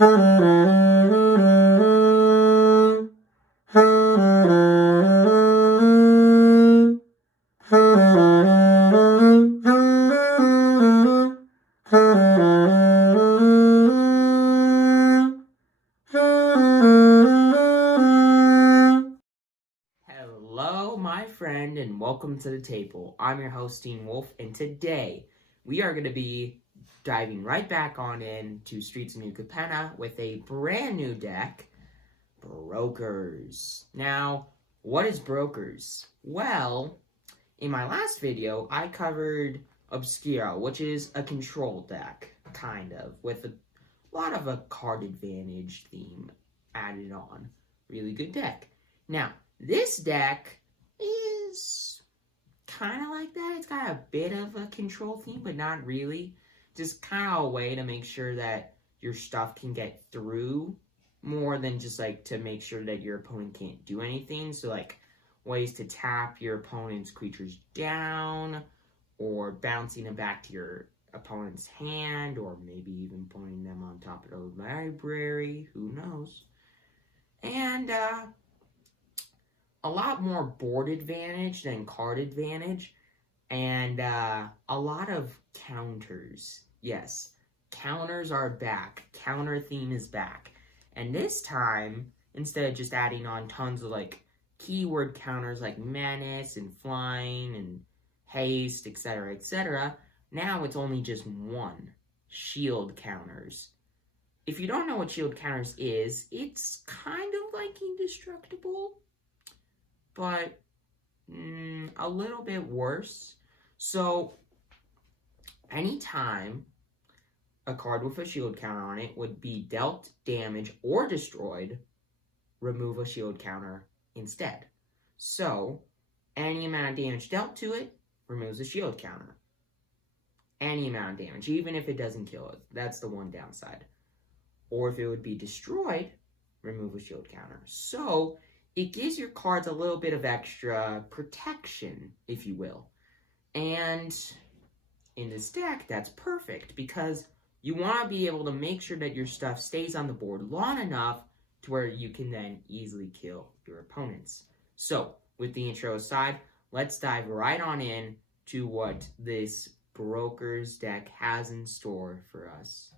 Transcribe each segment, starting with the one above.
Hello, my friend, and welcome to the table. I'm your host, Dean Wolf, and today we are going to be diving right back on into Streets of New Capenna with a brand new deck, Brokers. Now, what is Brokers? Well, in my last video, I covered Obscura, which is a control deck, kind of, with a lot of a card advantage theme added on. Really good deck. Now, this deck is kind of like that. It's got a bit of a control theme, but not really. Just kind of a way to make sure that your stuff can get through more than just like to make sure that your opponent can't do anything. So like ways to tap your opponent's creatures down, or bouncing them back to your opponent's hand, or maybe even putting them on top of the library. Who knows? And a lot more board advantage than card advantage, and a lot of counters. Yes, counters are back. Counter theme is back. And this time, instead of just adding on tons of like keyword counters like menace and flying and haste, etc., now it's only just one: shield counters. If you don't know what shield counters is, it's kind of like indestructible, but a little bit worse. So anytime a card with a shield counter on it would be dealt damage or destroyed, remove a shield counter instead. So any amount of damage dealt to it removes a shield counter. Any amount of damage, even if it doesn't kill it. That's the one downside. Or if it would be destroyed, remove a shield counter. So it gives your cards a little bit of extra protection, if you will. And in this deck, that's perfect, because you want to be able to make sure that your stuff stays on the board long enough to where you can then easily kill your opponents. So, with the intro aside, let's dive right on in to what this Brokers deck has in store for us.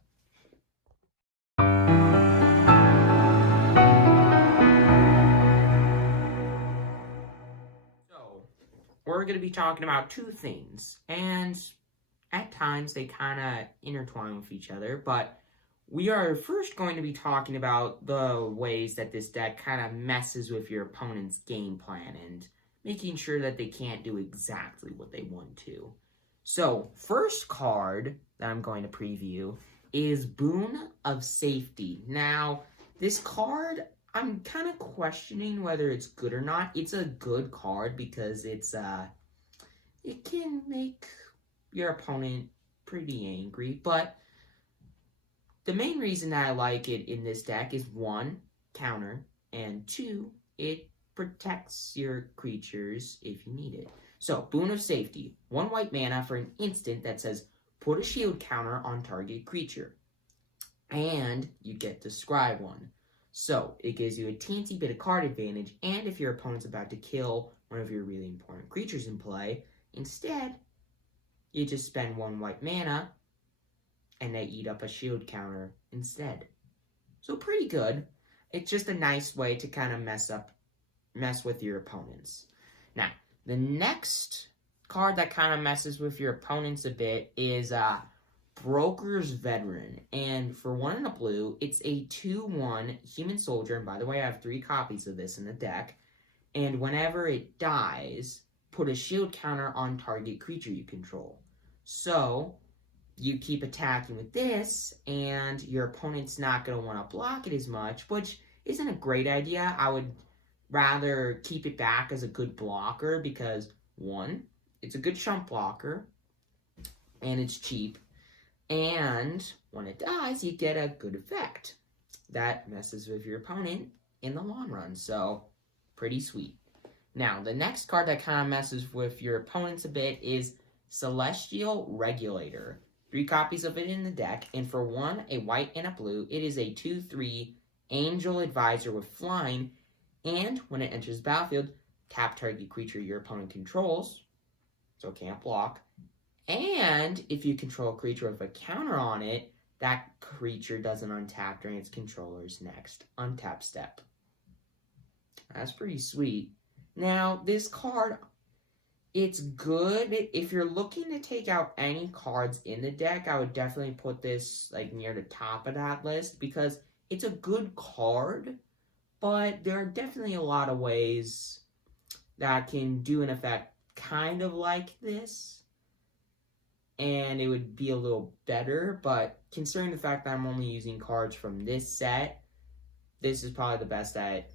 We're going to be talking about two things, and at times they kind of intertwine with each other, but we are first going to be talking about the ways that this deck kind of messes with your opponent's game plan and making sure that they can't do exactly what they want to. So, first card that I'm going to preview is Boon of Safety. Now, this card, I'm kind of questioning whether it's good or not. It's a good card because it can make your opponent pretty angry, but the main reason that I like it in this deck is 1, counter, and 2, it protects your creatures if you need it. So, Boon of Safety, 1 white mana for an instant that says, put a shield counter on target creature. And you get to scry 1. So, it gives you a teensy bit of card advantage, and if your opponent's about to kill one of your really important creatures in play, instead, you just spend 1 white mana, and they eat up a shield counter instead. So pretty good. It's just a nice way to kind of mess with your opponents. Now, the next card that kind of messes with your opponents a bit is Broker's Veteran. And for 1 and a blue, it's a 2/1 human soldier. And by the way, I have 3 copies of this in the deck. And whenever it dies, put a shield counter on target creature you control. So you keep attacking with this, and your opponent's not going to want to block it as much, which isn't a great idea. I would rather keep it back as a good blocker because, 1, it's a good chump blocker, and it's cheap, and when it dies, you get a good effect. That messes with your opponent in the long run, so pretty sweet. Now, the next card that kind of messes with your opponents a bit is Celestial Regulator. 3 copies of it in the deck, and for 1, a white and a blue, it is a 2/3 Angel Advisor with flying, and when it enters the battlefield, tap target creature your opponent controls, so it can't block, and if you control a creature with a counter on it, that creature doesn't untap during its controller's next untap step. That's pretty sweet. Now, this card, it's good. If you're looking to take out any cards in the deck, I would definitely put this like near the top of that list because it's a good card, but there are definitely a lot of ways that can do an effect kind of like this, and it would be a little better, but considering the fact that I'm only using cards from this set, this is probably the best that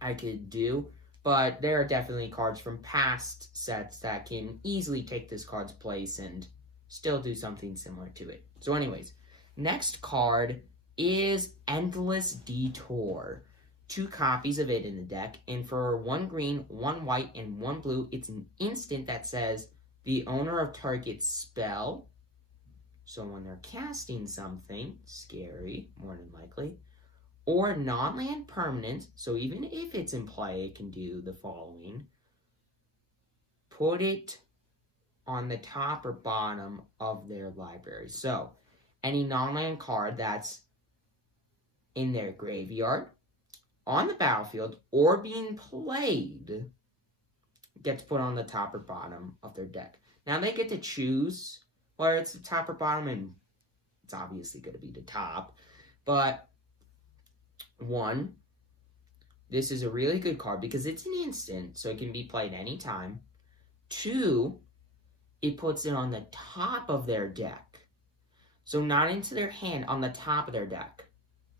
I could do. But there are definitely cards from past sets that can easily take this card's place and still do something similar to it. So anyways, next card is Endless Detour. 2 copies of it in the deck, and for 1 green, 1 white, and 1 blue, it's an instant that says the owner of target spell. So when they're casting something scary, more than likely, or non-land permanent, so even if it's in play, it can do the following. Put it on the top or bottom of their library. So, any non-land card that's in their graveyard, on the battlefield, or being played gets put on the top or bottom of their deck. Now, they get to choose whether it's the top or bottom, and it's obviously going to be the top, but 1, this is a really good card because it's an instant, so it can be played anytime. 2, it puts it on the top of their deck. So not into their hand, on the top of their deck.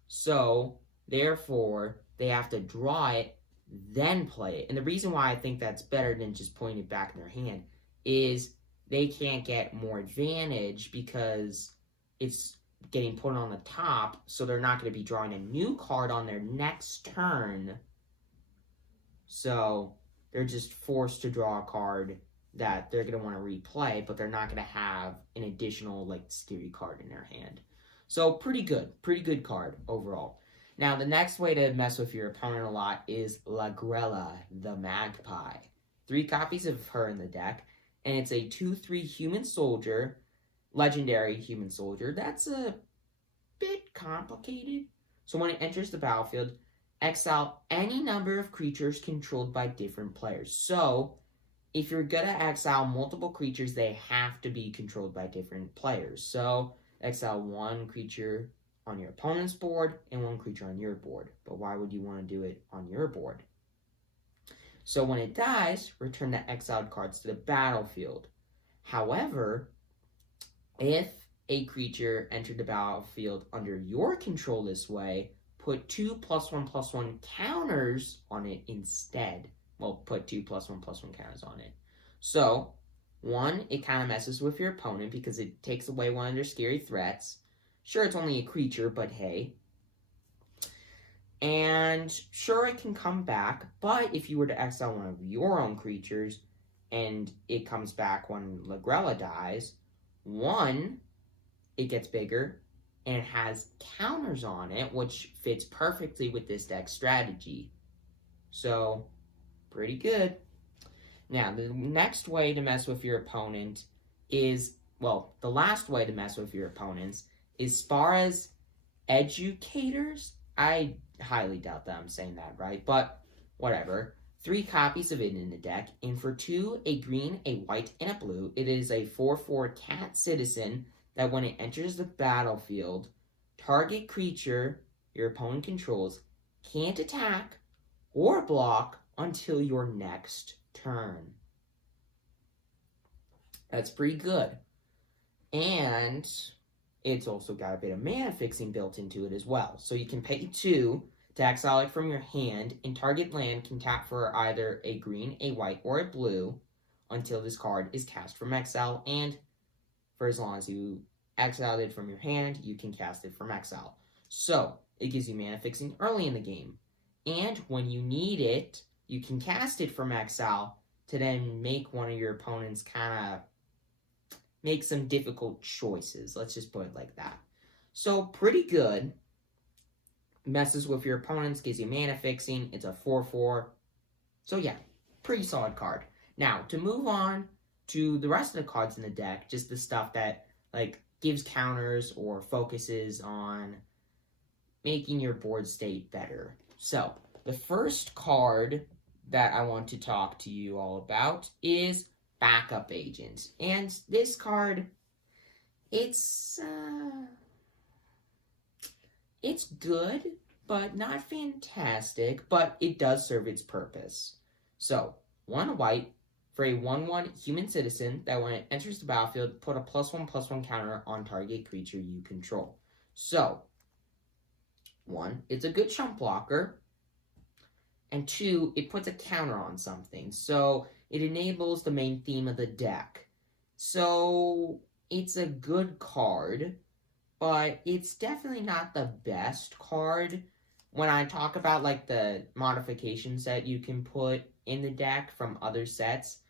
So, therefore, they have to draw it, then play it. And the reason why I think that's better than just putting it back in their hand is they can't get more advantage because it's getting put on the top, so they're not going to be drawing a new card on their next turn. So they're just forced to draw a card that they're going to want to replay, but they're not going to have an additional like scary card in their hand. So pretty good card overall. Now the next way to mess with your opponent a lot is Lagrella, the Magpie. 3 copies of her in the deck, and it's a 2/3 human soldier, legendary human soldier. That's a bit complicated. So when it enters the battlefield, exile any number of creatures controlled by different players. So if you're going to exile multiple creatures, they have to be controlled by different players. So exile 1 creature on your opponent's board and 1 creature on your board. But why would you want to do it on your board? So when it dies, return the exiled cards to the battlefield. However, if a creature entered the battlefield under your control this way, put 2 +1/+1 counters on it instead. Well, put 2 +1/+1 counters on it. So, 1, it kind of messes with your opponent because it takes away one of their scary threats. Sure, it's only a creature, but hey. And sure, it can come back, but if you were to exile one of your own creatures and it comes back when Lagrella dies, 1, it gets bigger and it has counters on it, which fits perfectly with this deck strategy. So, pretty good. Now, the next way to mess with your opponent is, well, the last way to mess with your opponents is as far as educators. I highly doubt that I'm saying that right, but whatever. 3 copies of it in the deck, and for 2, a green, a white, and a blue, it is a 4/4 cat citizen that when it enters the battlefield, target creature your opponent controls can't attack or block until your next turn. That's pretty good. And it's also got a bit of mana fixing built into it as well. So you can pay 2 to exile it from your hand, and target land can tap for either a green, a white, or a blue until this card is cast from exile, and for as long as you exiled it from your hand, you can cast it from exile. So, it gives you mana fixing early in the game. And when you need it, you can cast it from exile to then make one of your opponents kind of make some difficult choices. Let's just put it like that. So, pretty good. Messes with your opponents, gives you mana fixing. It's a 4/4. So, yeah, pretty solid card. Now, to move on to the rest of the cards in the deck, just the stuff that, like, gives counters or focuses on making your board state better. So, the first card that I want to talk to you all about is Backup Agent. And this card, it's good, but not fantastic, but it does serve its purpose. So, 1 white for a 1/1 human citizen that when it enters the battlefield, put a +1/+1 counter on target creature you control. So, 1, it's a good chump blocker, and 2, it puts a counter on something, so it enables the main theme of the deck. So, it's a good card, but it's definitely not the best card. When I talk about, like, the modifications that you can put in the deck from other sets,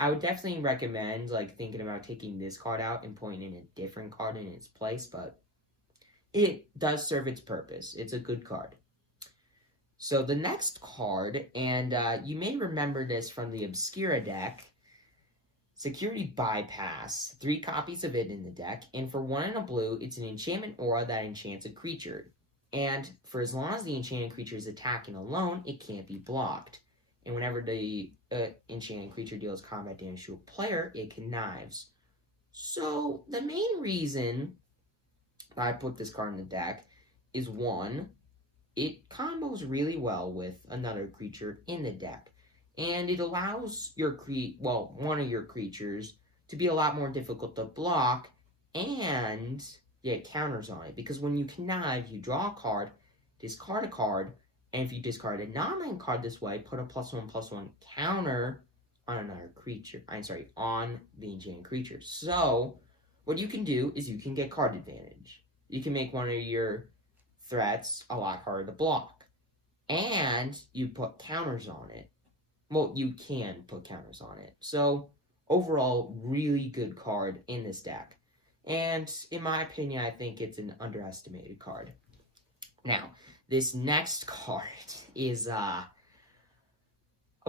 I would definitely recommend, like, thinking about taking this card out and putting in a different card in its place, but it does serve its purpose. It's a good card. So the next card, and you may remember this from the Obscura deck, Security Bypass. 3 copies of it in the deck, and for 1 and a blue, it's an enchantment aura that enchants a creature. And for as long as the enchanted creature is attacking alone, it can't be blocked. And whenever the enchanted creature deals combat damage to a player, it connives. So the main reason I put this card in the deck is 1, it combos really well with another creature in the deck. And it allows your one of your creatures to be a lot more difficult to block and get counters on it. Because when you connive, you draw a card, discard a card, and if you discard a non-land card this way, put a +1/+1 counter on another creature. On the enchanted creature. So, what you can do is you can get card advantage. You can make one of your threats a lot harder to block. And you put counters on it. Well, you can put counters on it. So, overall, really good card in this deck. And, in my opinion, I think it's an underestimated card. Now, this next card is a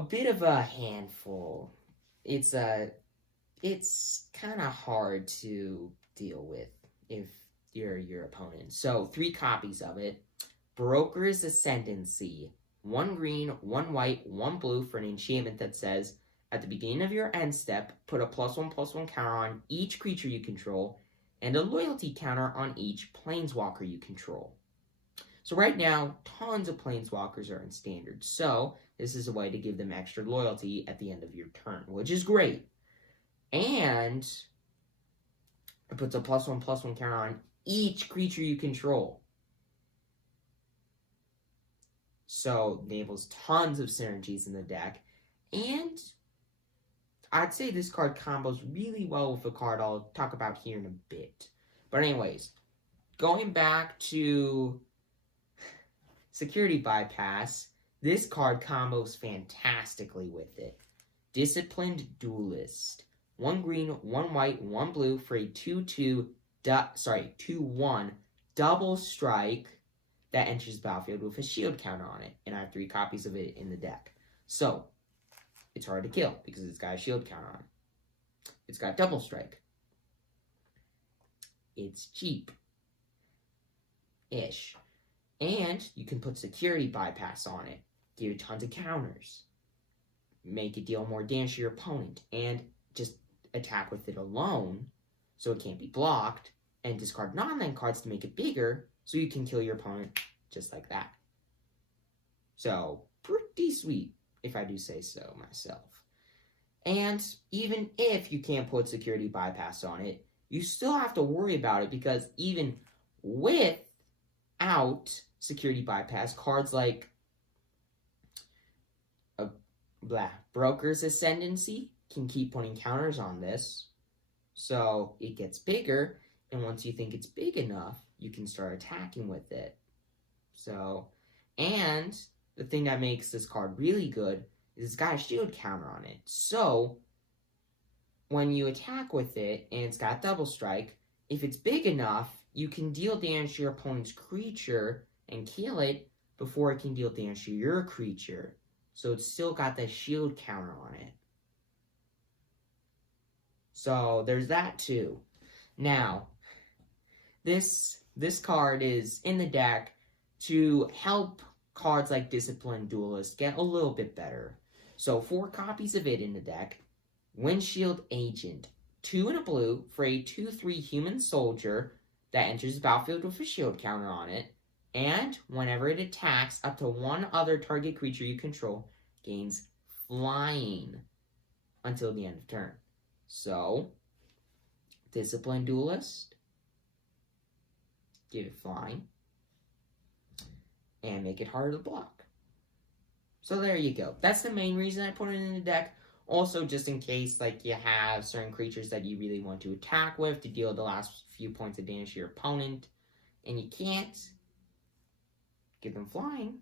bit of a handful. It's kind of hard to deal with if you're your opponent. So, 3 copies of it. Broker's Ascendancy. 1 green, 1 white, 1 blue for an enchantment that says, at the beginning of your end step, put a +1/+1 counter on each creature you control, and a loyalty counter on each planeswalker you control. So right now, tons of planeswalkers are in standard, so this is a way to give them extra loyalty at the end of your turn, which is great. And it puts a +1/+1 counter on each creature you control. So, enables tons of synergies in the deck. And I'd say this card combos really well with a card I'll talk about here in a bit. But anyways, going back to Security Bypass, this card combos fantastically with it. Disciplined Duelist. 1 green, 1 white, 1 blue for a 2/1 double strike that enters the battlefield with a shield counter on it, and I have 3 copies of it in the deck. So, it's hard to kill, because it's got a shield counter on it. It's got double strike. It's cheap-ish. And you can put Security Bypass on it, give it tons of counters, make it deal more damage to your opponent, and just attack with it alone, so it can't be blocked, and discard non-land cards to make it bigger, so you can kill your opponent just like that. So, pretty sweet, if I do say so myself. And even if you can't put Security Bypass on it, you still have to worry about it, because even without Security Bypass, cards like Broker's Ascendancy can keep putting counters on this, so it gets bigger, and once you think it's big enough, you can start attacking with it. So, and the thing that makes this card really good is it's got a shield counter on it. So, when you attack with it, and it's got double strike, if it's big enough, you can deal damage to your opponent's creature and kill it before it can deal damage to your creature. So it's still got the shield counter on it. So there's that too. Now, this card is in the deck to help cards like Disciplined Duelist get a little bit better. So 4 copies of it in the deck. Windshield Agent. 2 and a blue for a 2/3 human soldier that enters the battlefield with a shield counter on it. And whenever it attacks, up to 1 other target creature you control gains flying until the end of turn. So, Disciplined Duelist, give it flying, and make it harder to block. So there you go. That's the main reason I put it in the deck. Also, just in case like you have certain creatures that you really want to attack with to deal the last few points of damage to your opponent, and you can't, give them flying,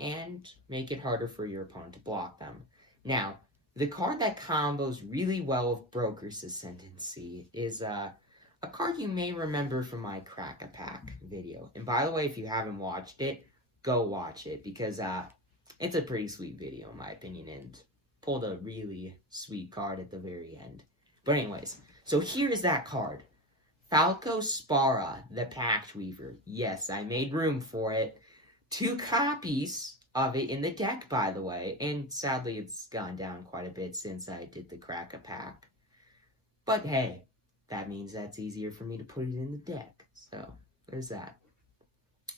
and make it harder for your opponent to block them. Now, the card that combos really well with Broker's Ascendancy is a card you may remember from my Crack-a-Pack video. And by the way, if you haven't watched it, go watch it, because it's a pretty sweet video in my opinion, and pulled a really sweet card at the very end. But anyways, so here is that card. Falco Spara, the Pact Weaver. Yes, I made room for it. 2 copies of it in the deck, by the way, and sadly it's gone down quite a bit since I did the Crack-a-Pack. But hey, that means that's easier for me to put it in the deck. So, there's that.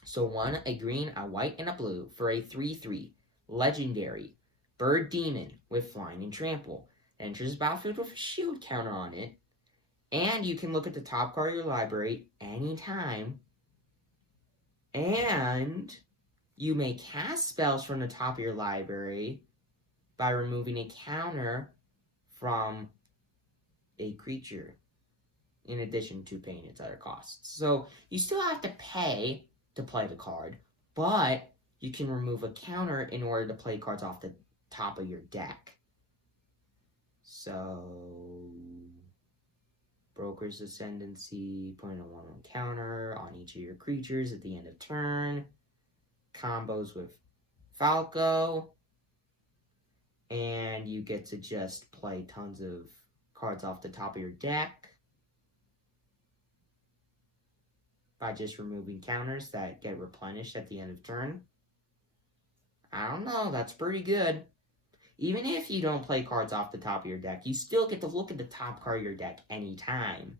So 1, a green, a white, and a blue for a 3/3 legendary Bird Demon with flying and trample. It enters the battlefield with a shield counter on it, and you can look at the top card of your library anytime, and you may cast spells from the top of your library by removing a counter from a creature, in addition to paying its other costs. So you still have to pay to play the card, but you can remove a counter in order to play cards off the top of your deck. So, Broker's Ascendancy, putting a 1/1 counter on each of your creatures at the end of turn. Combos with Falco, and you get to just play tons of cards off the top of your deck by just removing counters that get replenished at the end of turn. I don't know, that's pretty good. Even if you don't play cards off the top of your deck, you still get to look at the top card of your deck anytime.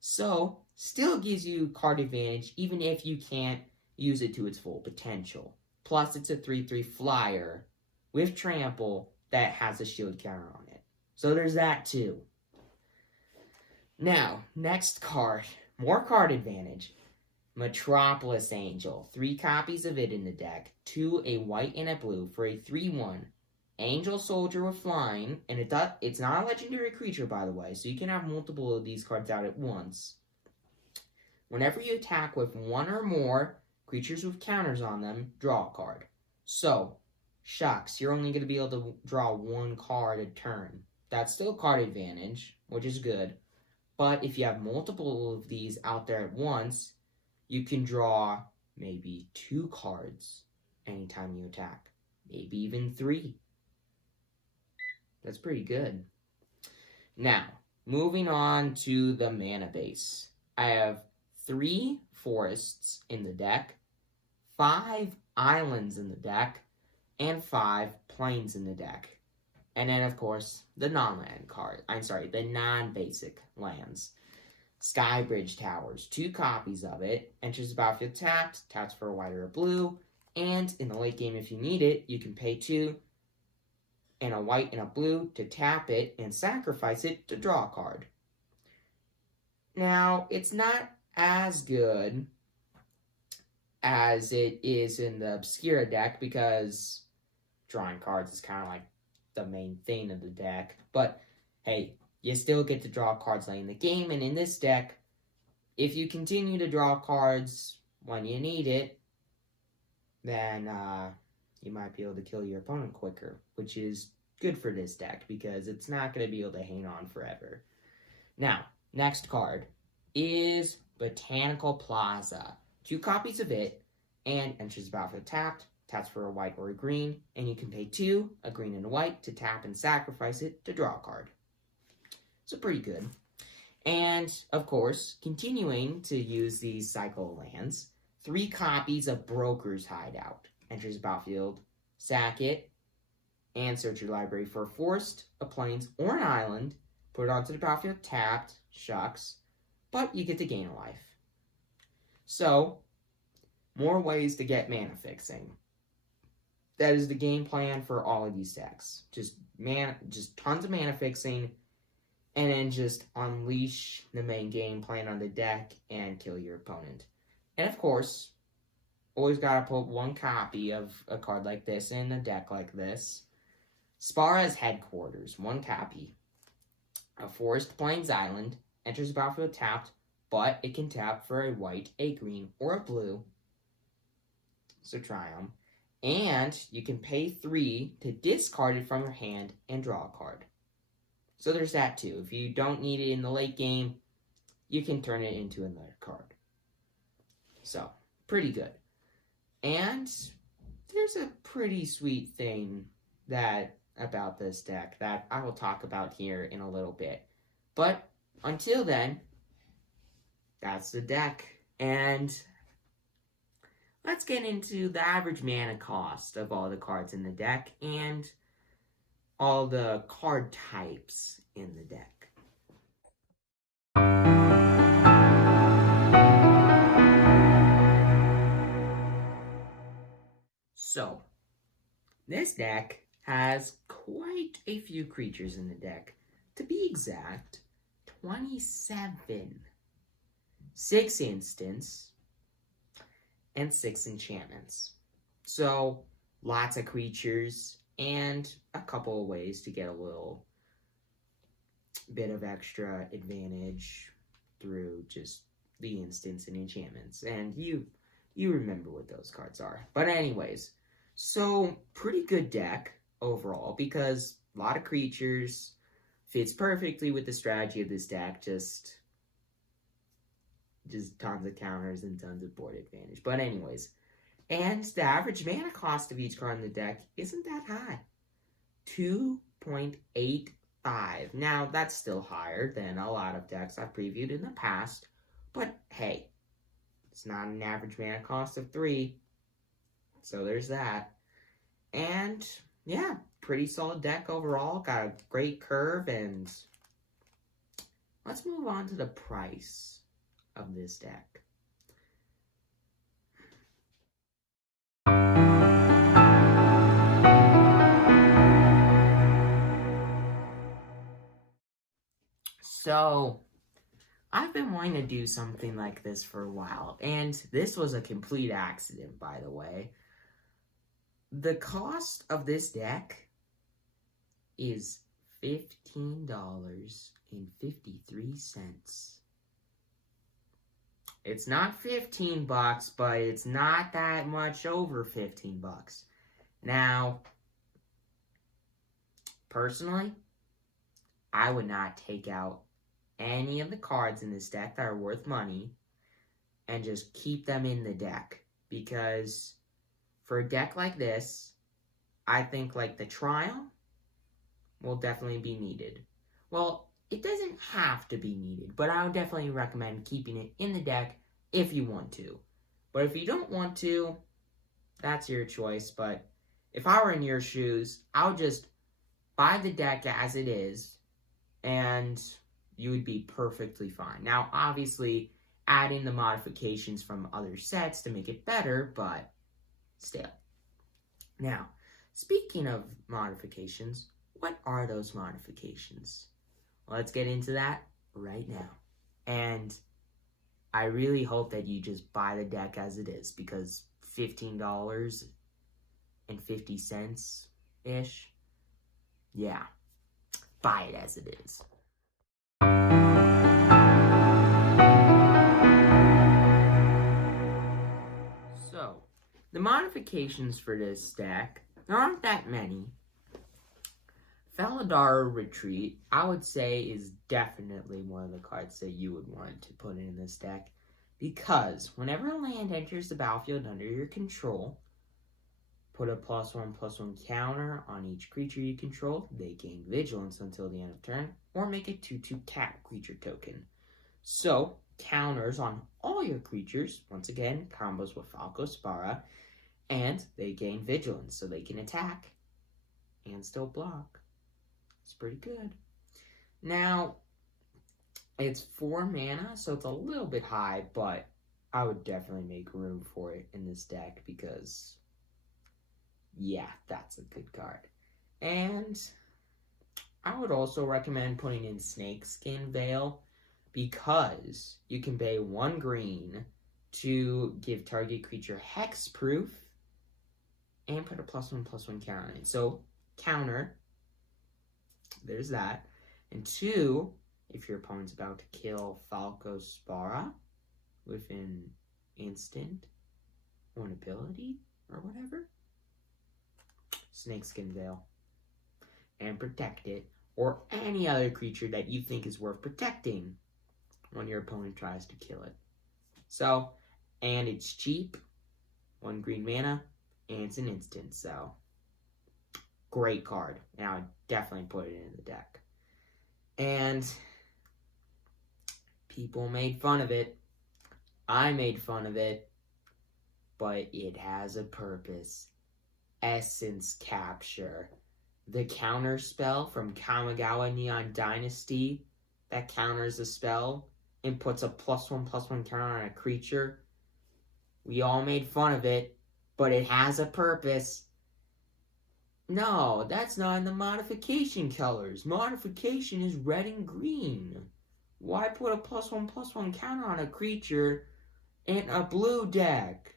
So, still gives you card advantage even if you can't use it to its full potential. Plus, it's a 3/3 flyer with trample that has a shield counter on it. So there's that too. Now, next card. More card advantage. Metropolis Angel. 3 copies of it in the deck. 2, a white and a blue for a 3/1. Angel Soldier with flying. And it's not a legendary creature, by the way, so you can have multiple of these cards out at once. Whenever you attack with 1 or more creatures with counters on them, draw a card. So, shucks, you're only going to be able to draw 1 card a turn. That's still card advantage, which is good. But if you have multiple of these out there at once, you can draw maybe 2 cards anytime you attack. Maybe even 3. That's pretty good. Now, moving on to the mana base. I have 3 forests in the deck, 5 islands in the deck, and 5 plains in the deck. And then, of course, the the non-basic lands. Skybridge Towers, 2 copies of it. Enters the battlefield taps for a white or a blue. And in the late game, if you need it, you can pay 2 and a white and a blue to tap it and sacrifice it to draw a card. Now, it's not as good as it is in the Obscura deck because drawing cards is kind of like the main thing of the deck. But, hey, you still get to draw cards late in the game, and in this deck, if you continue to draw cards when you need it, then you might be able to kill your opponent quicker, which is good for this deck because it's not going to be able to hang on forever. Now, next card is Botanical Plaza. 2 copies of it, and enters the battlefield tapped, taps for a white or a green, and you can pay 2, a green and a white, to tap and sacrifice it to draw a card. So pretty good. And, of course, continuing to use these cycle lands, 3 copies of Broker's Hideout. Enters the battlefield, sack it, and search your library for a forest, a plains, or an island. Put it onto the battlefield tapped, shucks, but you get to gain a life. So, more ways to get mana fixing. That is the game plan for all of these decks. Just tons of mana fixing, and then just unleash the main game plan on the deck and kill your opponent. And of course, always gotta put 1 copy of a card like this in a deck like this. Spara's Headquarters, 1 copy. A Forest Plains Island, enters the battlefield tapped, but it can tap for a white, a green, or a blue. So try them. And you can pay 3 to discard it from your hand and draw a card. So there's that too. If you don't need it in the late game, you can turn it into another card. So, pretty good. And there's a pretty sweet thing about this deck that I will talk about here in a little bit. But until then, that's the deck. And let's get into the average mana cost of all the cards in the deck and all the card types in the deck. So, this deck has quite a few creatures in the deck. To be exact, 27. 6 instants and 6 enchantments. So, lots of creatures and a couple of ways to get a little bit of extra advantage through just the instants and enchantments. And you remember what those cards are. But anyways, so pretty good deck overall because a lot of creatures, fits perfectly with the strategy of this deck, just tons of counters and tons of board advantage. But anyways, and the average mana cost of each card in the deck isn't that high. 2.85. Now, that's still higher than a lot of decks I've previewed in the past, but hey, it's not an average mana cost of 3, so there's that. And yeah, pretty solid deck overall, got a great curve, and let's move on to the price of this deck. So, I've been wanting to do something like this for a while, and this was a complete accident, by the way. The cost of this deck is $15.53. It's not $15, but it's not that much over $15. Now, personally, I would not take out any of the cards in this deck that are worth money and just keep them in the deck, because for a deck like this, I think like the Trial will definitely be needed. Well, it doesn't have to be needed, but I would definitely recommend keeping it in the deck if you want to. But if you don't want to, that's your choice. But if I were in your shoes, I would just buy the deck as it is, and you would be perfectly fine. Now, obviously, add in the modifications from other sets to make it better, but still. Now, speaking of modifications, what are those modifications? Well, let's get into that right now. And I really hope that you just buy the deck as it is, because $15.50-ish, yeah, buy it as it is. So, the modifications for this deck, there aren't that many. Felidar Retreat, I would say, is definitely one of the cards that you would want to put in this deck. Because whenever a land enters the battlefield under your control, put a +1/+1 counter on each creature you control. They gain vigilance until the end of turn, or make a 2/2 tap creature token. So, counters on all your creatures, once again, combos with Falco Spara, and they gain vigilance, so they can attack and still block. It's pretty good. Now, it's 4 mana, so it's a little bit high, but I would definitely make room for it in this deck because, yeah, that's a good card. And I would also recommend putting in Snakeskin Veil because you can pay 1 green to give target creature hexproof and put a +1/+1 counter on it. So, counter, there's that. And 2, if your opponent's about to kill Falco Spara with an instant or an ability or whatever, Snakeskin Veil. And protect it, or any other creature that you think is worth protecting when your opponent tries to kill it. So, and it's cheap, 1 green mana, and it's an instant, so great card. And I would definitely put it in the deck. And people made fun of it. I made fun of it, but it has a purpose. Essence Capture. The counter spell from Kamigawa Neon Dynasty that counters a spell and puts a +1/+1 counter on a creature. We all made fun of it, but it has a purpose. No, that's not in the modification colors. Modification is red and green. Why put a +1/+1 counter on a creature in a blue deck?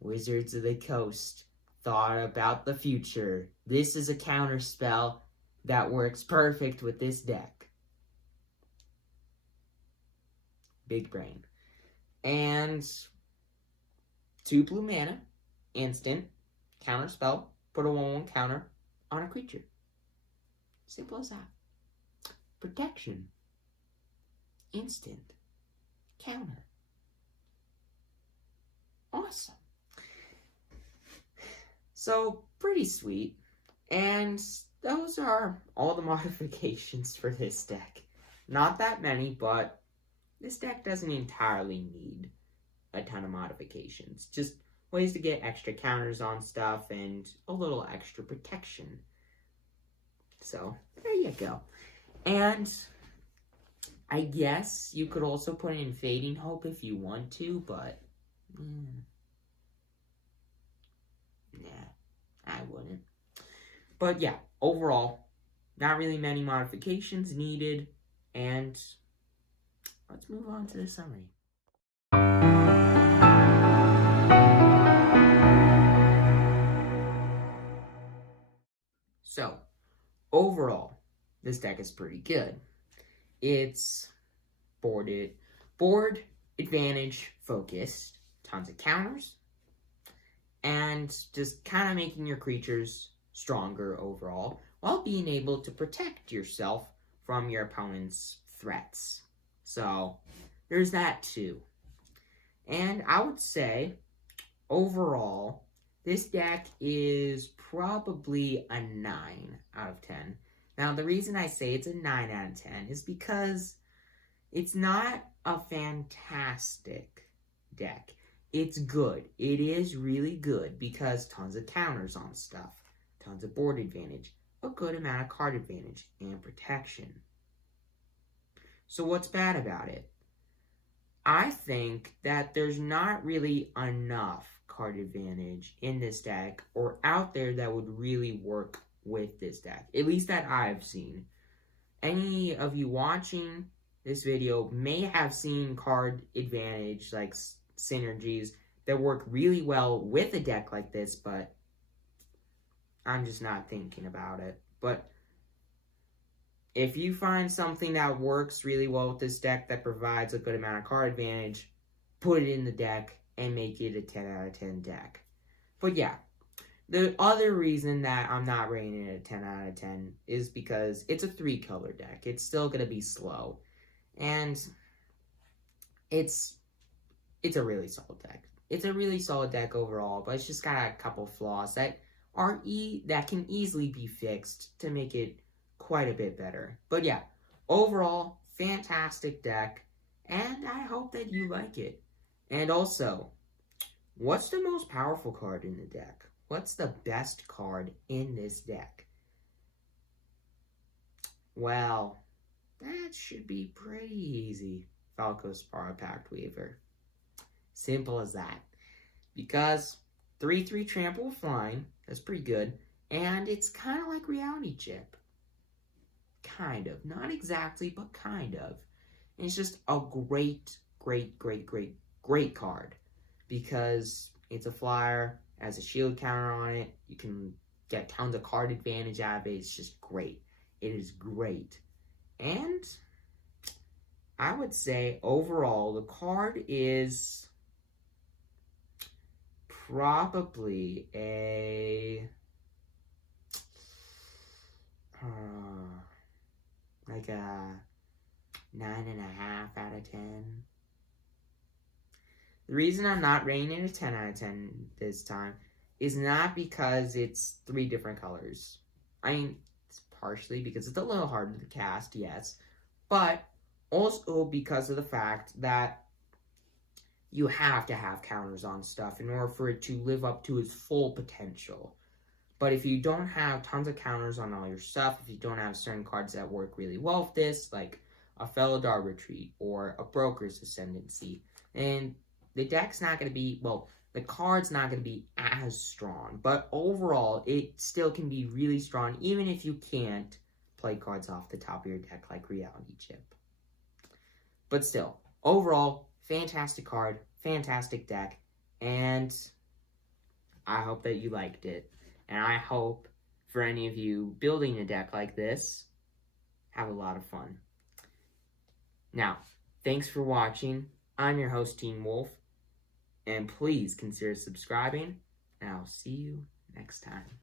Wizards of the Coast thought about the future. This is a counter spell that works perfect with this deck. Big brain. And 2 blue mana, instant, counter spell, put a 1/1 counter on a creature. Simple as that. Protection. Instant. Counter. Awesome. So, pretty sweet. And those are all the modifications for this deck. Not that many, but this deck doesn't entirely need a ton of modifications. Just ways to get extra counters on stuff and a little extra protection. So, there you go. And I guess you could also put in Fading Hope if you want to, but nah, I wouldn't. But yeah, overall, not really many modifications needed, and let's move on to the summary. So, overall, this deck is pretty good. It's board advantage focused, tons of counters, and just kind of making your creatures stronger overall, while being able to protect yourself from your opponent's threats. So, there's that too. And I would say, overall, this deck is probably a 9 out of 10. Now, the reason I say it's a 9 out of 10 is because it's not a fantastic deck. It's good. It is really good because tons of counters on stuff, tons of board advantage, a good amount of card advantage, and protection. So what's bad about it? I think that there's not really enough card advantage in this deck or out there that would really work with this deck, at least that I've seen. Any of you watching this video may have seen card advantage, like synergies, that work really well with a deck like this, but I'm just not thinking about it. But if you find something that works really well with this deck that provides a good amount of card advantage, put it in the deck and make it a 10 out of 10 deck. But yeah, The other reason that I'm not rating it a 10 out of 10 is because it's a 3-color deck. It's still going to be slow. And it's a really solid deck. It's a really solid deck overall, but it's just got a couple flaws that that can easily be fixed to make it quite a bit better. But yeah, overall, fantastic deck, and I hope that you like it. And also, what's the most powerful card in the deck? What's the best card in this deck? Well, that should be pretty easy. Falco's Pact Weaver. Simple as that. Because 3/3 trample flying, that's pretty good. And it's kind of like Reality Chip. Kind of. Not exactly, but kind of. And it's just a great card. Because it's a flyer, has a shield counter on it. You can get tons of card advantage out of it. It's just great. It is great. And I would say overall the card is probably a like a 9.5 out of 10. The reason I'm not rating it a 10 out of 10 this time is not because it's 3 different colors. I mean, it's partially because it's a little harder to cast, yes, but also because of the fact that you have to have counters on stuff in order for it to live up to its full potential. But if you don't have tons of counters on all your stuff, if you don't have certain cards that work really well with this, like a Felidar Retreat or a Broker's Ascendancy, and the deck's not going to be, well, the card's not going to be as strong. But overall, it still can be really strong, even if you can't play cards off the top of your deck like Reality Chip. But still, overall, fantastic card, fantastic deck, and I hope that you liked it. And I hope for any of you building a deck like this, have a lot of fun. Now, thanks for watching. I'm your host, Teen Wolf, and please consider subscribing, and I'll see you next time.